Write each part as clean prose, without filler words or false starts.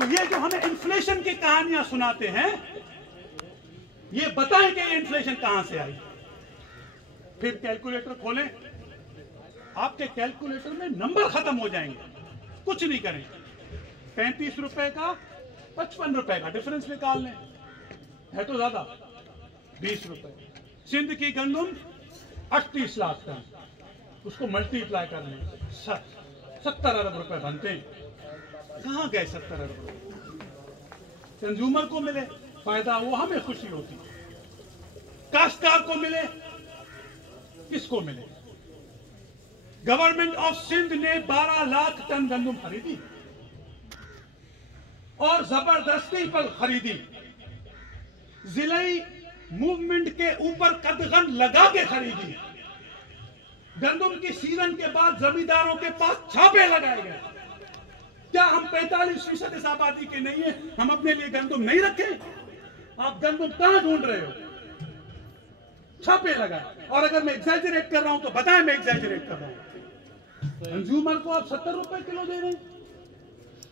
तो ये जो हमें इन्फ्लेशन की कहानियां सुनाते हैं, ये बताएं कि ये इन्फ्लेशन कहां से आई। फिर कैलकुलेटर खोलें, आपके कैलकुलेटर में नंबर खत्म हो जाएंगे। कुछ नहीं करें, 35 रुपए का 55 रुपए का डिफरेंस निकाल लें, है तो ज्यादा 20 रुपए। सिंध की गंदुम 38 लाख टन, उसको मल्टीप्लाई कर लें, 70 अरब रुपए बनते हैं। कहां गए 70 अरब रुपए? कंज्यूमर को मिले फायदा, वो हमें खुशी होती। काश्तकार को मिले, किसको मिले? गवर्नमेंट ऑफ सिंध ने 12 लाख टन गंदुम खरीदी और जबरदस्ती पर खरीदी। जिले मूवमेंट के ऊपर कदगन लगा के खरीदी। गंदुम की सीजन के बाद जमींदारों के पास छापे लगाए गए। क्या हम 45% इस आबादी के नहीं है? हम अपने लिए गंदुम नहीं रखे? आप गंदुम कहां ढूंढ रहे हो? छापे लगाए। और अगर मैं एग्जैजरेट कर रहा हूं तो बताएं मैं एग्जैजरेट कर रहा हूं। कंज्यूमर को आप 70 रुपए किलो दे रहे हैं।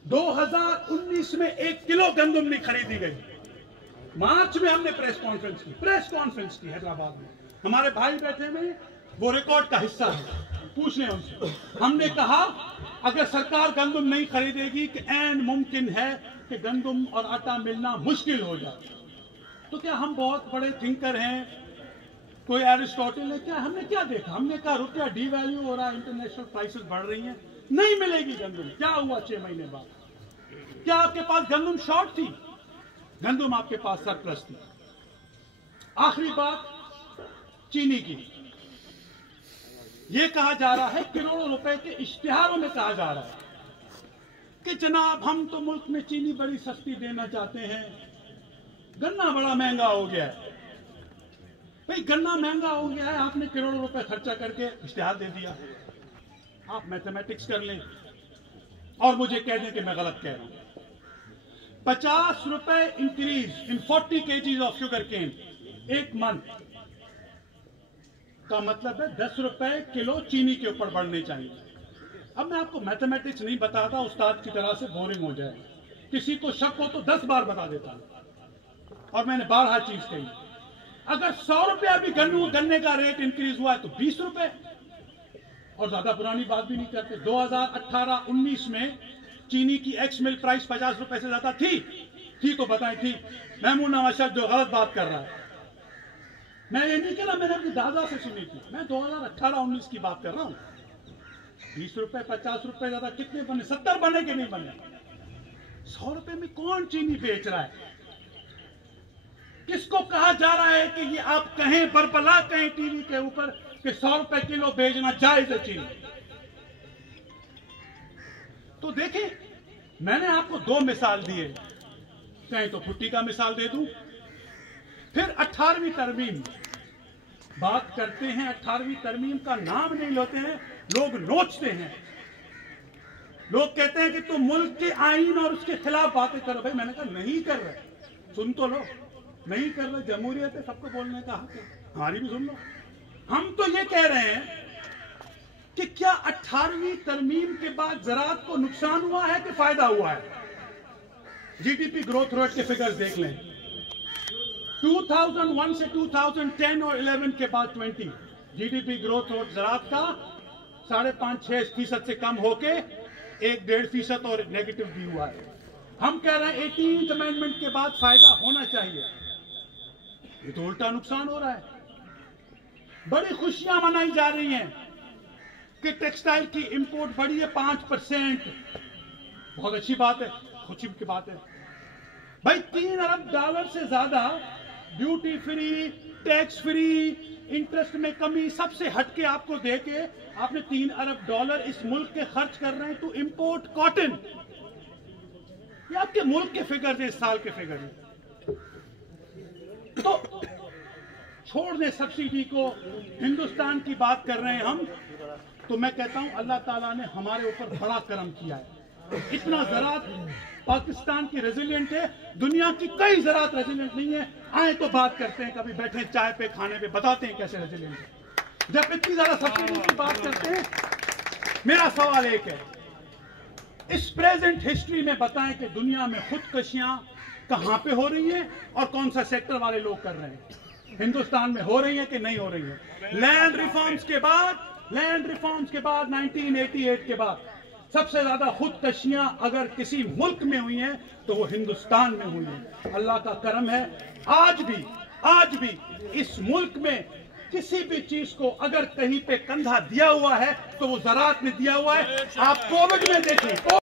2019 में 1 किलो गंदुम नहीं खरीदी गई। मार्च में हमने प्रेस कॉन्फ्रेंस की हैदराबाद में। हमारे भाई बैठे हुए, वो रिकॉर्ड का हिस्सा है, पूछ रहे उनसे। हमने कहा अगर सरकार गंदुम नहीं खरीदेगी कि ऐन मुमकिन है कि गंदुम और आटा मिलना मुश्किल हो जाए। तो क्या हम बहुत बड़े थिंकर हैं? कोई एरिस्टोटल है क्या? हमने क्या देखा? हमने कहा रुपया डीवैल्यू हो रहा है, इंटरनेशनल प्राइसेस बढ़ रही हैं, नहीं मिलेगी गंदुम। क्या हुआ 6 महीने बाद? क्या आपके पास गंदुम शॉर्ट थी? गंदुम आपके पास सरप्लस थी। आखिरी बात चीनी की। यह कहा जा रहा है, करोड़ों रुपए के इश्तिहारों में कहा जा रहा है कि जनाब हम तो मुल्क में चीनी बड़ी सस्ती देना चाहते हैं, गन्ना बड़ा महंगा हो गया है। भाई गन्ना महंगा हो गया है, आपने करोड़ों रुपए खर्चा करके इश्तिहार दे दिया। आप मैथमेटिक्स कर लें और मुझे कह दें कि मैं गलत कह रहा हूं। 50 रुपए increase in 40 kgs of sugar cane एक मंथ का मतलब है 10 रुपए किलो चीनी के ऊपर बढ़ने चाहिए। अब मैं आपको मैथमेटिक्स नहीं बताता, उस्ताद की तरह से बोरिंग हो जाए। किसी को शक हो तो 10 बार बता देता हूं। और मैंने 12 चीज कही। अगर 100 रुपया भी गन्ने का रेट इंक्रीज हुआ है तो 20 रुपए। और ज्यादा पुरानी बात भी नहीं करते, 2018-19 में चीनी की एक्स मिल प्राइस 50 रुपए से ज्यादा थी तो बताएं थी। महमूद नवाज जो गलत बात कर रहा है, मैं ये नहीं कह रहा, मैंने अपने दादा से सुनी थी। मैं 2018-19 की बात कर रहा हूं। 20 रुपए 50 रुपए ज्यादा कितने बने? 70 बने कि नहीं बने? 100 रुपए में कौन चीनी बेच रहा है? किसको कहा जा रहा है कि ये आप कहें बरबला कहें टीवी के ऊपर कि 100 रुपए किलो बेचना जायज है चीनी? तो देखें, मैंने आपको 2 मिसाल दिए, चाहे तो फुट्टी का मिसाल दे दूं। फिर 18वीं तरमीम बात करते हैं। 18वीं तरमीम का नाम नहीं लेते हैं, लोग नोचते हैं। लोग कहते हैं कि तुम मुल्क के आईन और उसके खिलाफ बातें करो। भाई मैंने कहा नहीं कर रहे, सुन तो लो। नहीं कर रहे, जमहूरियत है, सबको बोलने का हक है, हमारी भी सुन लो। हम तो ये कह रहे हैं कि क्या 18वीं तरमीम के बाद ज़राअत को नुकसान हुआ है कि फायदा हुआ है? जीडीपी ग्रोथ रेट के फिगर्स देख लें। 2001 से 2010 और 11 के बाद 20 जीडीपी ग्रोथ रेट ज़राअत का 5.5-6% से कम होके 1-1.5% और नेगेटिव भी हुआ है। हम कह रहे हैं 18th अमेंडमेंट के बाद फायदा होना चाहिए, ये तो उल्टा नुकसान हो रहा है। बड़ी खुशियां मनाई जा रही हैं कि टेक्सटाइल की इंपोर्ट बढ़ी है 5%। बहुत अच्छी बात है, खुशी की बात है। भाई $3 अरब से ज्यादा duty free, tax free, interest में कमी, सबसे हटके आपको देके आपने $3 अरब इस मुल्क के खर्च कर रहे हैं टू इंपोर्ट कॉटन। ये आपके मुल्क के फिगर है, इस साल के फिगर है। तो छोड़ दें सब्सिडी को, हिंदुस्तान की बात कर रहे हैं हम। तो मैं कहता हूं अल्लाह ताला ने हमारे ऊपर बड़ा करम किया है। इतना ज़राअत पाकिस्तान की रेजिलियंट है, दुनिया की कई ज़राअत रेजिलियंट नहीं है। आए तो बात करते हैं, कभी बैठे चाय पे खाने पे बताते हैं कैसे रेजिलियंट है। जब इतनी ज्यादा सब्सिडी की बात करते हैं, मेरा सवाल एक है, इस प्रेजेंट हिस्ट्री में बताएं कि दुनिया में खुदकशियां कहां पे हो रही हैं और कौन सा सेक्टर वाले लोग कर रहे हैं, हिंदुस्तान में हो रही है कि नहीं हो रही है। लैंड रिफॉर्म्स के बाद 1988 के बाद सबसे ज्यादा खुदकशियां अगर किसी मुल्क में हुई हैं तो वो हिंदुस्तान में हुई है। अल्लाह का करम है, आज भी इस मुल्क में किसी भी चीज को अगर कहीं पे कंधा दिया हुआ है तो वो ज़राअत में दिया हुआ है। आप कोविड में देखिए।